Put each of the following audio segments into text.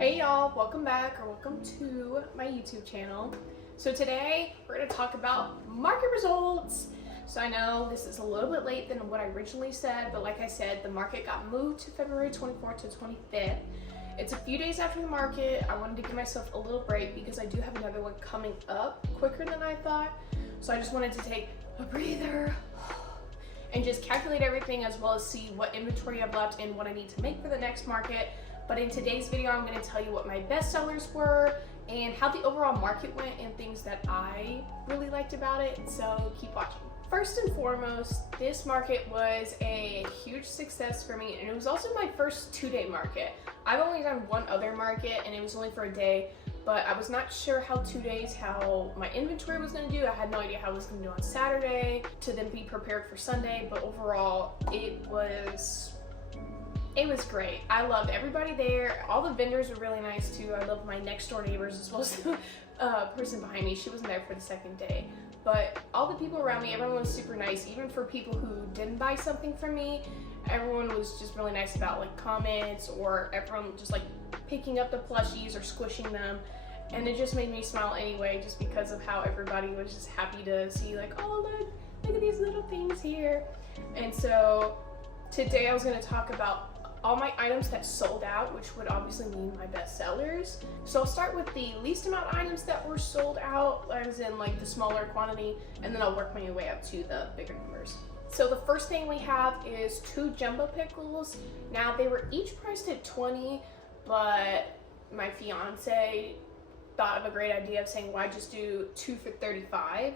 Hey y'all, welcome back or welcome to my YouTube channel. So today we're going to talk about market results. So I know this is a little bit late than what I originally said, but like I said, the market got moved to February 24th to 25th. It's a few days after the market. I wanted to give myself a little break because I do have another one coming up quicker than I thought. So I just wanted to take a breather and just calculate everything as well as see what inventory I've left and what I need to make for the next market. But in today's video, I'm going to tell you what my best sellers were and how the overall market went and things that I really liked about it. So keep watching. First and foremost, this market was a huge success for me, and it was also my first 2-day market. I've only done one other market and it was only for a day, but I was not sure how 2 days, how my inventory was going to do. I had no idea how I was going to do on Saturday to then be prepared for Sunday, but overall it was great. I loved everybody there. All the vendors were really nice too. I loved my next door neighbors as well as the person behind me. She wasn't there for the second day. But all the people around me, everyone was super nice. Even for people who didn't buy something from me, everyone was just really nice about like comments or everyone just like picking up the plushies or squishing them. And it just made me smile anyway, just because of how everybody was just happy to see like, oh look at these little things here. And so today I was going to talk about all my items that sold out, which would obviously mean my best sellers. So I'll start with the least amount of items that were sold out, as in like the smaller quantity, and then I'll work my way up to the bigger numbers. So the first thing we have is 2 jumbo pickles. Now they were each priced at $20, but my fiance thought of a great idea of saying, why just do 2 for $35?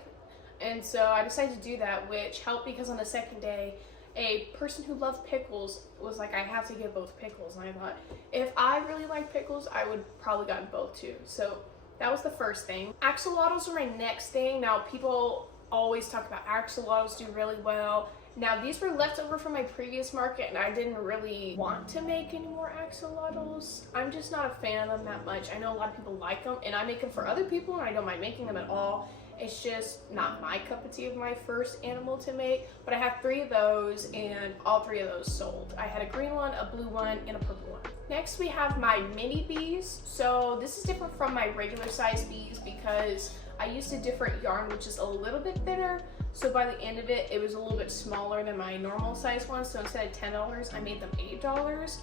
And so I decided to do that, which helped because on the second day, a person who loved pickles was like, I have to get both pickles. And I thought, if I really like pickles, I would probably gotten both too. So that was the first thing. Axolotls were my next thing. Now people always talk about axolotls do really well. Now these were left over from my previous market and I didn't really want to make any more axolotls. I'm just not a fan of them that much. I know a lot of people like them and I make them for other people and I don't mind making them at all. It's just not my cup of tea of my first animal to make, but I have 3 of those and all 3 of those sold. I had a green one, a blue one, and a purple one. Next we have my mini bees. So this is different from my regular size bees because I used a different yarn which is a little bit thinner. So by the end of it, it was a little bit smaller than my normal size one. So instead of $10, I made them $8.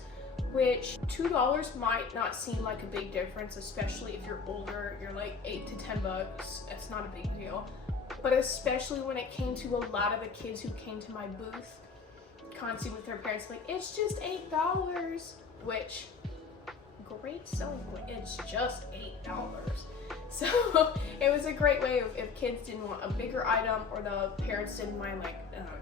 Which $2 might not seem like a big difference, especially if you're older, you're like $8 to $10, it's not a big deal. But especially when it came to a lot of the kids who came to my booth, constantly with their parents like, it's just $8, which, great selling point, it's just $8. So it was a great way if kids didn't want a bigger item or the parents didn't mind like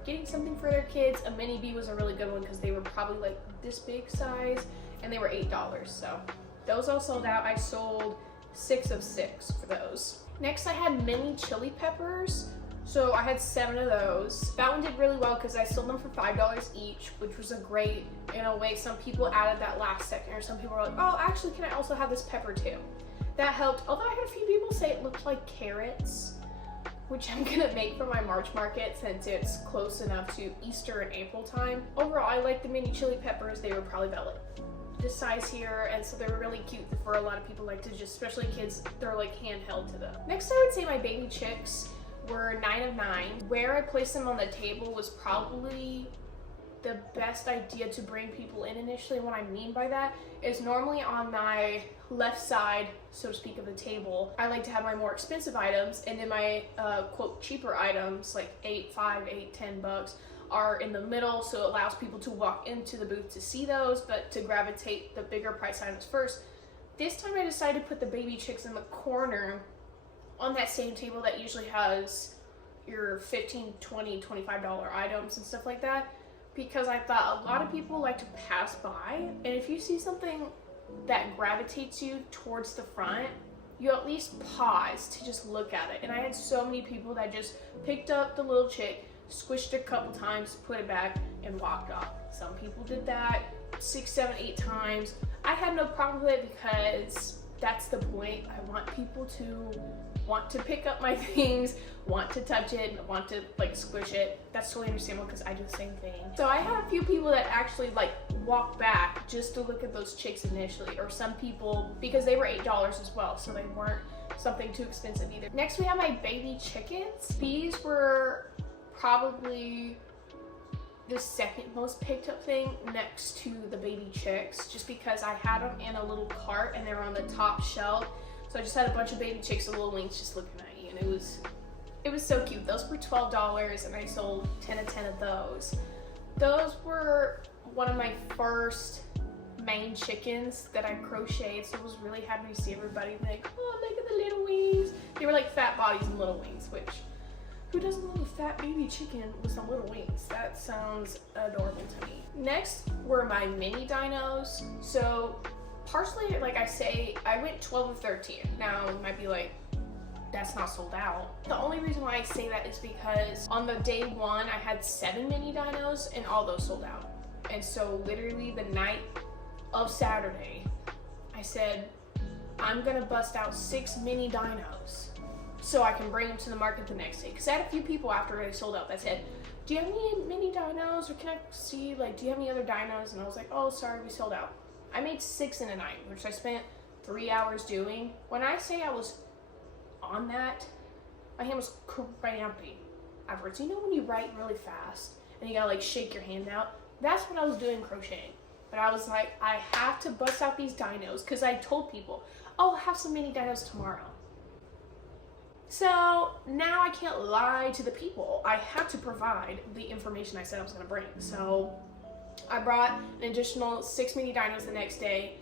getting something for their kids. A mini bee was a really good one because they were probably like this big size and they were $8. So those all sold out. I sold 6 of 6 for those. Next I had mini chili peppers. So I had 7 of those. That one did really well because I sold them for $5 each, which was a great, in a way, some people added that last second, or some people were like, oh, actually, can I also have this pepper too? That helped, although I had a few people say it looked like carrots, which I'm gonna make for my March market since it's close enough to Easter and April time. Overall, I like the mini chili peppers. They were probably about like this size here, and so they were really cute for a lot of people like to just, especially kids, they're like handheld to them. Next, I would say my baby chicks were 9 of 9. Where I placed them on the table was probably the best idea to bring people in initially. What I mean by that is normally on my left side, so to speak, of the table, I like to have my more expensive items, and then my quote cheaper items like $8, $5, $8, $10 are in the middle, so it allows people to walk into the booth to see those, but to gravitate the bigger price items first. This time I decided to put the baby chicks in the corner on that same table that usually has your $15, $20, $25 items and stuff like that, because I thought a lot of people like to pass by, and if you see something that gravitates you towards the front, you at least pause to just look at it. And I had so many people that just picked up the little chick, squished it a couple times, put it back, and walked off. Some people did that 6, 7, 8 times. I had no problem with it because that's the point. I want people to want to pick up my things, want to touch it, want to like squish it. That's totally understandable because I do the same thing. So I had a few people that actually like walked back just to look at those chicks initially, or some people because they were $8 as well, so they weren't something too expensive either. Next we have my baby chickens. These were probably the second most picked up thing next to the baby chicks, just because I had them in a little cart and they were on the top shelf. So I just had a bunch of baby chicks with little wings just looking at you, and it was so cute. Those were $12 and I sold 10 of those. Those were one of my first main chickens that I crocheted, so I was really happy to see everybody like, oh, look at the little wings. They were like fat bodies and little wings, which who doesn't love a fat baby chicken with some little wings? That sounds adorable to me. Next were my mini dinos. So partially, like I say, I went 12 of 13. Now you might be like, that's not sold out. The only reason why I say that is because on the day one, I had 7 mini dinos and all those sold out. And so literally the night of Saturday, I said, I'm gonna bust out 6 mini dinos so I can bring them to the market the next day. Because I had a few people after they sold out that said, do you have any mini dinos, or can I see, like, do you have any other dinos? And I was like, oh, sorry, we sold out. I made 6 in a night, which I spent 3 hours doing. When I say I was on that, my hand was cramping afterwards. You know when you write really fast and you gotta like shake your hand out? That's what I was doing crocheting. But I was like, I have to bust out these dinos, because I told people, oh, I'll have some mini dinos tomorrow. So now I can't lie to the people. I have to provide the information I said I was gonna bring. So I brought an additional 6 mini dinos the next day.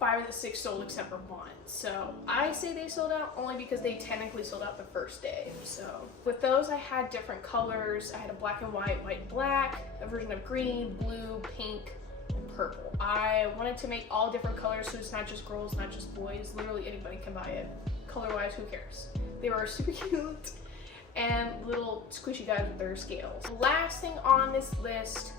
5 of the 6 sold except for 1. So I say they sold out only because they technically sold out the first day. So with those, I had different colors. I had a black and white, white and black, a version of green, blue, pink, and purple. I wanted to make all different colors, so it's not just girls, not just boys. Literally anybody can buy it. Color-wise, who cares? They were super cute and little squishy guys with their scales. The last thing on this list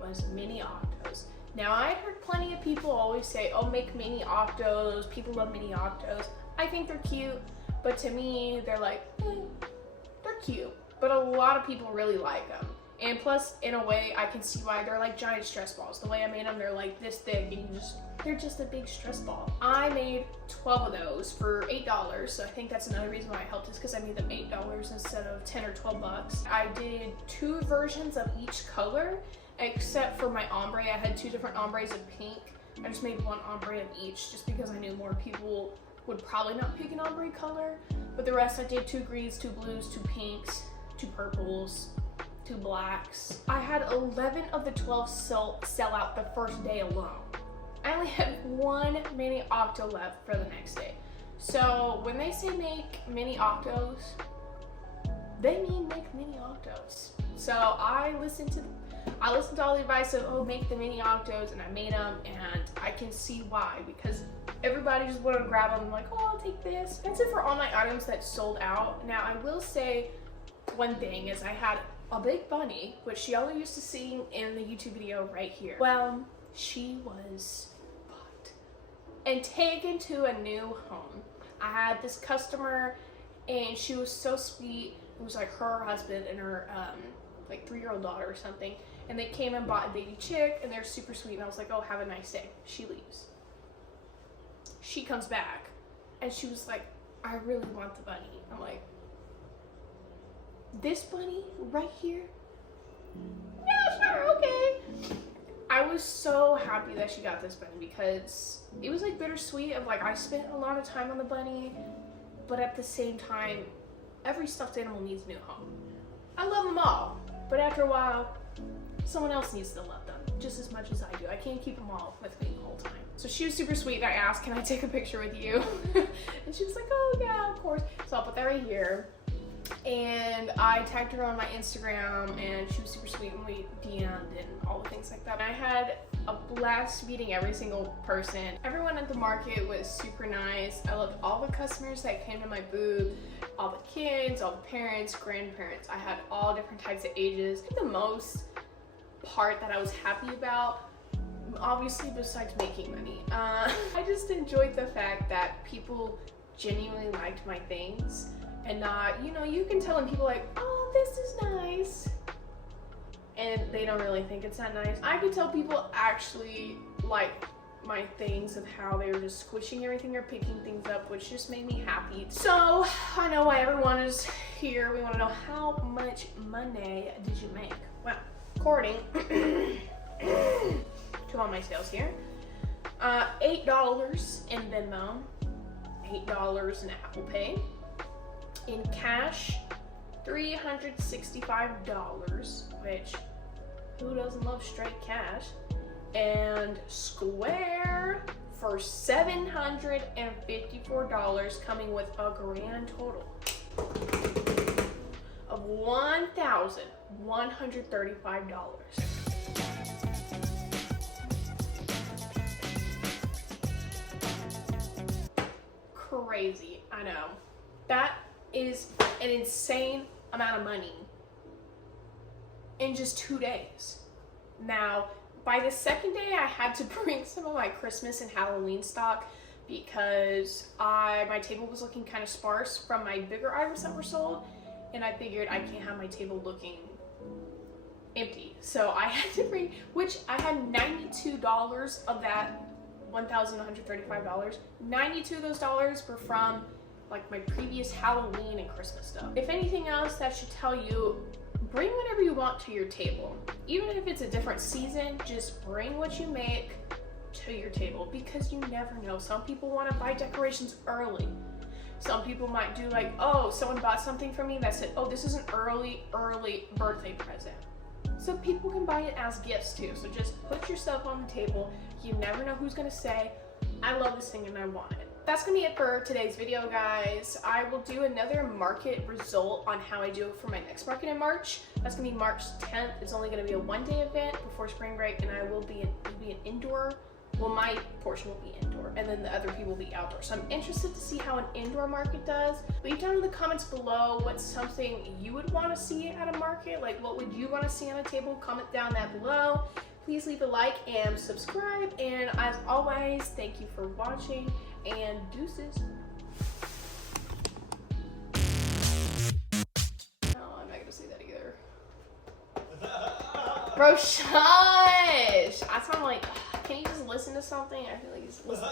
was mini octos. Now, I heard plenty of people always say, oh, make mini octos. People love mini octos. I think they're cute, but to me, they're like, they're cute. But a lot of people really like them. And plus, in a way, I can see why. They're like giant stress balls. The way I made them, they're like this thick, and they're just a big stress ball. I made 12 of those for $8, so I think that's another reason why I helped, is because I made them $8 instead of 10 or 12 bucks. I did 2 versions of each color, except for my ombre. I had 2 different ombres of pink. I just made 1 ombre of each, just because I knew more people would probably not pick an ombre color. But the rest, I did 2 greens, 2 blues, 2 pinks, 2 purples, 2 blacks. I had 11 of the 12 sell out the first day alone. I only had 1 mini octo left for the next day. So when they say make mini octos, they mean make mini octos. So I listened to all the advice of, oh, make the mini octos, and I made them, and I can see why, because everybody just wanted to grab them and like, oh, I'll take this. That's it for all my items that sold out. Now, I will say one thing is I had a big bunny, which y'all are used to seeing in the YouTube video right here. Well, she was bought and taken to a new home. I had this customer, and she was so sweet. It was like her husband and her like 3-year-old daughter or something, and they came and bought a baby chick, and they're super sweet, and I was like, oh, have a nice day. She leaves. She comes back, and she was like, I really want the bunny. I'm like, this bunny right here? Yeah, sure, okay. I was so happy that she got this bunny, because it was like bittersweet of like, I spent a lot of time on the bunny, but at the same time, every stuffed animal needs a new home. I love them all, but after a while, someone else needs to love them just as much as I do. I can't keep them all with me the whole time. So she was super sweet, and I asked, can I take a picture with you? And she was like, oh yeah, of course. So I'll put that right here. And I tagged her on my Instagram, and she was super sweet, and we DM'd and all the things like that. I had a blast meeting every single person. Everyone at the market was super nice. I loved all the customers that came to my booth, all the kids, all the parents, grandparents. I had all different types of ages. The most part that I was happy about, obviously besides making money, I just enjoyed the fact that people genuinely liked my things and not, you know, you can tell when people like, oh, this is nice, and they don't really think it's that nice. I could tell people actually like my things of how they were just squishing everything or picking things up, which just made me happy. So I know why everyone is here. We want to know, how much money did you make? Well, according to all my sales here, $8 in Venmo, $8 in Apple Pay, in cash $365, which who doesn't love straight cash, and Square for $754, coming with a grand total of $1,135. Crazy, I know. That is an insane amount of money in just 2 days. Now, by the second day, I had to bring some of my Christmas and Halloween stock because my table was looking kind of sparse from my bigger items that were sold, and I figured I can't have my table looking empty. So I had to bring, which I had $92 of that $1,135. 92 of those dollars were from like my previous Halloween and Christmas stuff. If anything else, that should tell you, bring whatever you want to your table. Even if it's a different season, just bring what you make to your table, because you never know. Some people want to buy decorations early. Some people might do like, oh, someone bought something for me that said, oh, this is an early birthday present. So people can buy it as gifts too. So just put your stuff on the table. You never know who's gonna say, I love this thing and I want it. That's gonna be it for today's video, guys. I will do another market result on how I do it for my next market in March. That's gonna be March 10th. It's only gonna be a one-day event before spring break, and it'll be an indoor. Well, my portion will be indoor, and then the other people will be outdoor. So I'm interested to see how an indoor market does. Leave down in the comments below what's something you would want to see at a market. Like, what would you want to see on a table? Comment down that below. Please leave a like and subscribe. And as always, thank you for watching, and deuces. No, I'm not gonna say that either. Bro, shush! I sound like, can you just listen to something? I feel like he's listening.